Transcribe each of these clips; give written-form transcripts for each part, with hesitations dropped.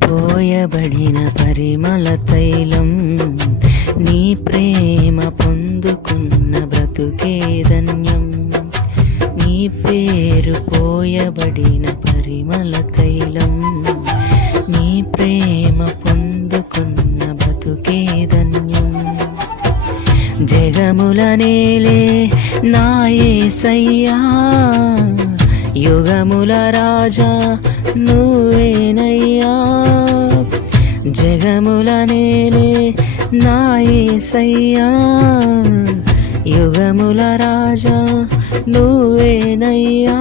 పోయబడిన పరిమళ తైలం, నీ ప్రేమ పొందుకున్న బ్రతుకే ధన్యం. నీ పేరు పోయబడిన పరిమళ తైలం, నీ ప్రేమ పొందుకున్న బ్రతుకే ధన్యం. జగముల నేలే నా యేసయ్యా, యుగముల రాజా నువ్వేనయ్యా. జగముల నేలే నా యేసయ్యా, యుగముల రాజా నువ్వేనయ్యా.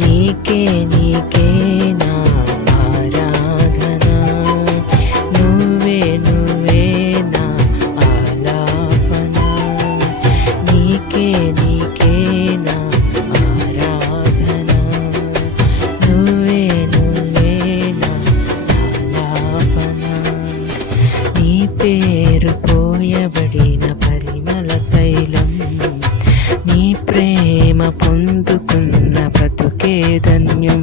నీకే నీకే నా ఆరాధన, నువ్వే నువ్వే నా ఆలాపన. నీకే నీకే నా ఆరాధన, నువ్వే నువ్వే నా ఆలాపన. నీ పేరు పోయబడిన పరిమళ తైలం, నీ ప్రేమ పొందుకున్న బ్రతుకే ధన్యం.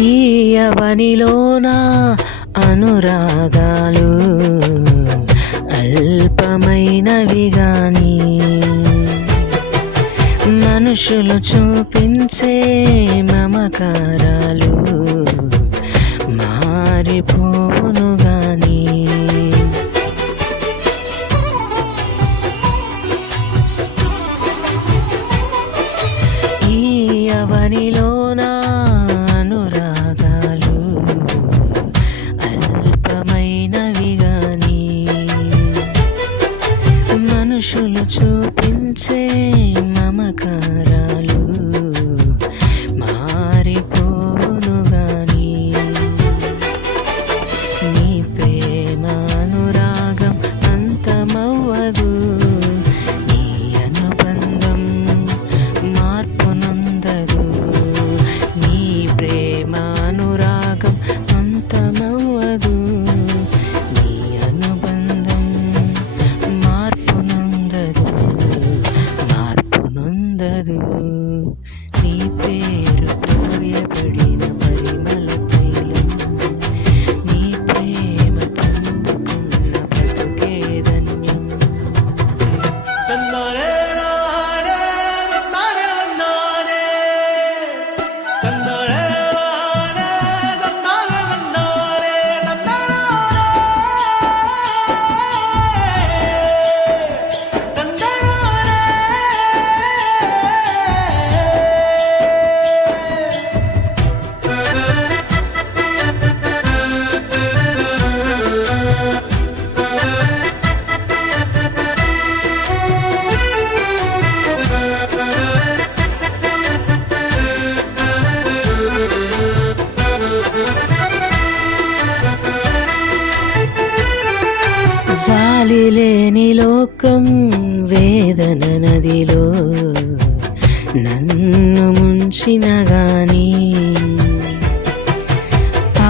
ఈ అవనిలోన అనురాగాలు అల్పమైనవి గాని, మనుషులు చూపించే మమకారాలు మారిపోవును గాని. ఈ అవనిలోన అనురాగాలు అల్పమైనవి గాని, మనుషులు చూపించే మమకారాలు మారిపోవును గాని. నీ ప్రేమ అనురాగం అంతమవ్వదు, నీ అనుబంధం మార్పునందదు. నీ ప్రేమ అనురాగం అంతమవ్వదు, నీ అనుబంధం మార్పునందదు, మార్పునందదు. నీ పేరు పోయబడిన పరిమళ తైలం, నీ ప్రేమ పొందుకున్న బ్రతుకే ధన్యం. జాలి లేని లోకం వేదన నదిలో నన్ను ముంచిన గాని,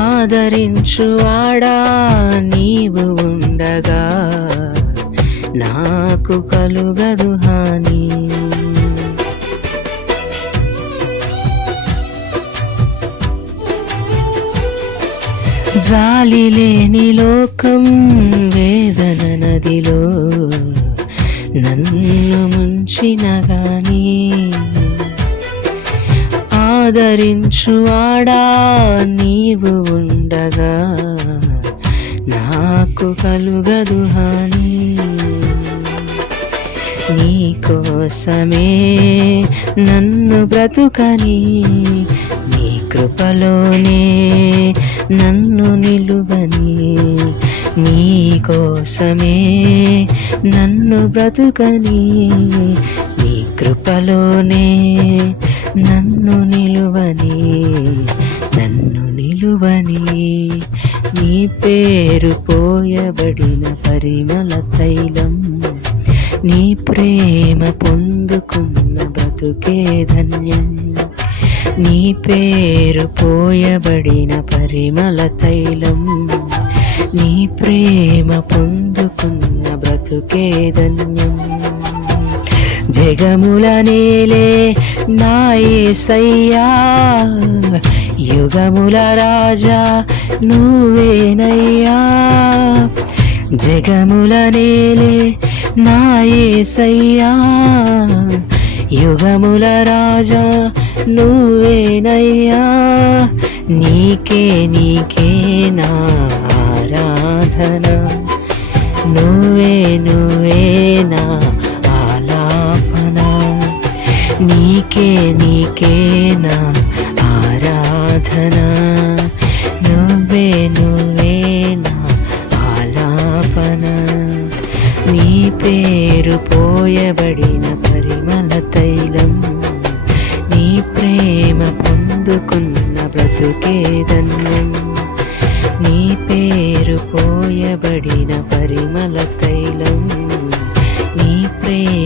ఆదరించువాడా నీవు ఉండగా నాకు కలుగదు హాని. జాలి లేని లోకం వేదన నదిలో నన్ను ముంచిన గాని, ఆదరించువాడా నీవు ఉండగా నాకు కలుగదు హాని. నీ కోసమే నన్ను బ్రతుకని, నీ కృపలోనే నన్ను నిలువని, నీ కోసమే నన్ను బ్రతుకని, నీ కృపలోనే నన్ను నిలువని, నన్ను నిలువని. నీ పేరు పోయబడిన పరిమళ తైలం, నీ ప్రేమ పొందుకున్న బ్రతుకే ధన్యం. నీ పేరు పోయబడిన పరిమళ తైలం, నీ ప్రేమ పొందుకున్న బ్రతుకే ధన్యం. జగముల నేలే నా యేసయ్యా, యుగముల రాజా నువ్వేనయ్యా. జగముల నేలే నా యేసయ్యా, యుగముల రాజా నువ్వేనయ్యా. నీకే నీకే నా ఆరాధన, నువ్వే నువ్వే నా ఆలాపన. నీకే నీకే నా ఆరాధన, నువ్వే నువ్వే నా ఆలాపన. నీ పేరు పోయబడిన పరిమళ తైలం, నీ ప్రేమ పొందుకున్న బ్రతుకే ధన్యం. నీ పేరు పోయబడిన పరిమళ తైలం, నీ ప్రేమ